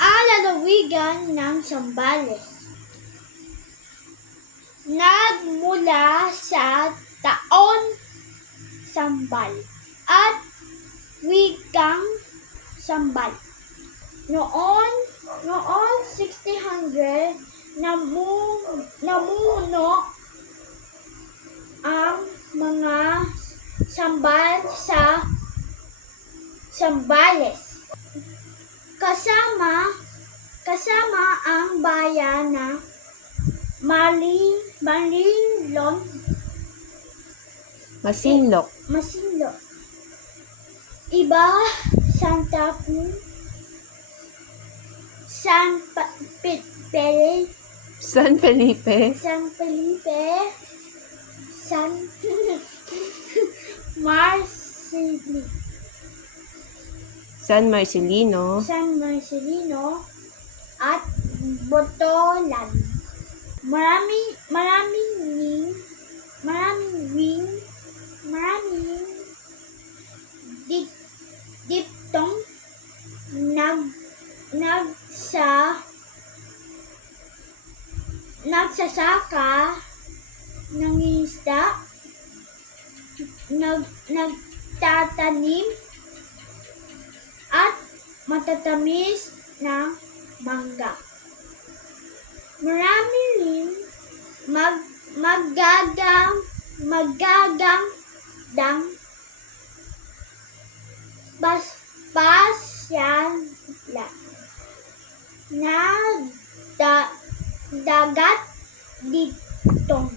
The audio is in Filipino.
lalawigan ng Zambales. Nagmula sa taon Sambal at wikang Sambal. Noong 1600, namuno ang mga Sambal sa Zambales. Kasama ang bayan na Masinloc. Iba, Santa Cruz, San Felipe. San Marcelino. At Botolan. Maraming ditong nagsasaka ng isda, nagtatanim at matatamis na mangga. Marami rin magagandang pasyalan na dagat ditong